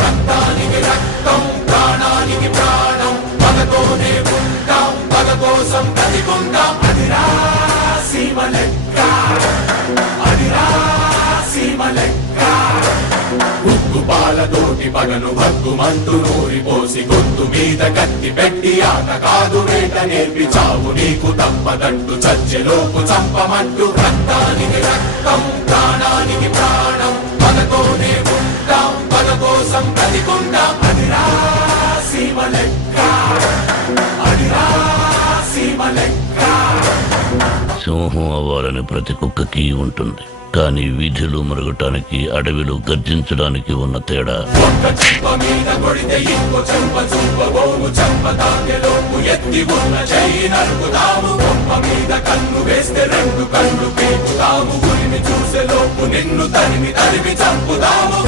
రక్తానికి రక్తం, ప్రాణానికి ప్రాణం, పగతోనే ఉంటాం, పగ కోసం బ్రతికుంటాం. అదిరా సీమ లెక్క, అదిరా సీమ లెక్క. ఉగ్గుపాలతోటి పగను భగ్గుమంటూ నూరిపోసి గొంతు మీద కత్తి పెట్టి ఆట కాదు వేట నేర్పి చావు నీకు తప్పదంటూ చచ్చెలోపు చంపమంటూ. రక్తానికి రక్తం, ప్రాణానికి ప్రాణం, పగతోనే ఉంటాం, పగ కోసం బ్రతికుంటాం. అదిరా సీమ లెక్క, అదిరా సీమ లెక్క. సింహం అవ్వాలని ప్రతి కుక్కకి ఉంటుంది, కానీ వీధిలో మరగటానికి అడవిలో గర్జించడానికి ఉన్న తేడా. ఒక్క చెంప మీద కొడితే ఇంకో చెంప చూపబోము, చెంప తాకెలోపు ఎత్తి ఉన్న చెయ్యి నరుకుతాము. బొమ్మ మీద కన్ను వేస్తే రెండు కళ్ళు పీకుతాము, గురిని చూసే లోపు నిన్ను తరిమి తరిమి చంపుతాము.